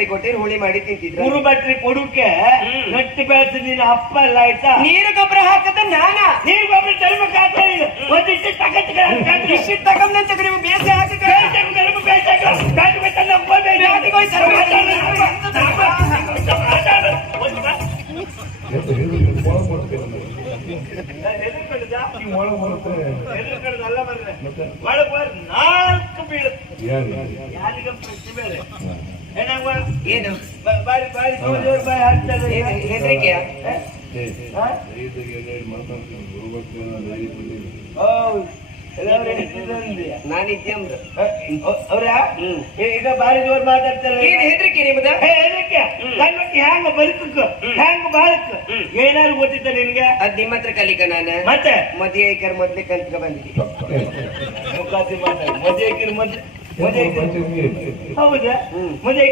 ಭಟ್ರಿ ಕೊಟ್ಟಿರ್ ಹುಳಿ ಮಾಡಿ ತಿಂತಿದ್ರು. ಗುರು ಭಟ್ರಿ ಕೊಡುಕೆ ಗಟ್ಟಿ ಬೆಳೆಸಿ ನೀನು ಅಪ್ಪ ಅಲ್ಲ ಆಯ್ತಾ. ನೀರು ಗೊಬ್ಬರ ಹಾಕದ ನಾನ ನೀರು ಗೊಬ್ಬರ ತರಬೇಕಾದ್ರೆ ಒಂದಿಷ್ಟು ತಗೊಂಡು ಇಷ್ಟು ತಗೊಂಡಂತ ನೀವು ಬೇಸೆ ಹಾಕಿ ನಾಲ್ಕು ಬೀಳುತ್ತೆ ಯಾರಿಗ ಪ್ರಶ್ನೆ ಬೇರೆ ಏನು ಬಾರಿ ಬಾರಿ ಜೋರ್ ಬಾರಿ ಹಾಕ್ತಾರೆ ಹೆದರಿಕೆಯ ನಾನಿದ್ದೆ ಅಂದ್ರ ಅವ್ರ ಈಗ ಬಾರಿ ಜೋರ್ ಮಾತಾಡ್ತಾರೆ. ಏನ್ ಹೆದರಿಕೆ ನಿಮ್ದ? ಹೆದರಿಕೆ ಹ್ಯಾಂಗ ಬದುಕ ಹ್ಯಾಂಗ ಬಾಳಕ್ ಏನಾದ್ರು ಗೊತ್ತಿತ್ತ ನಿನ್ಗೆ? ಅದ್ ನಿಮ್ಮ ಹತ್ರ ಕಲಿಕ ನಾನು ಮತ್ತೆ ಮದುವೆ ಐಕರ್ ಮೊದ್ಲೇ ಕಲ್ತ್ಕ ಬಂದಿದ್ದೆ. ಮುಖಾತಿ ಮಾತಾಡಿ ಮದುವೆ ಹೌದಾ ಮದುವೆ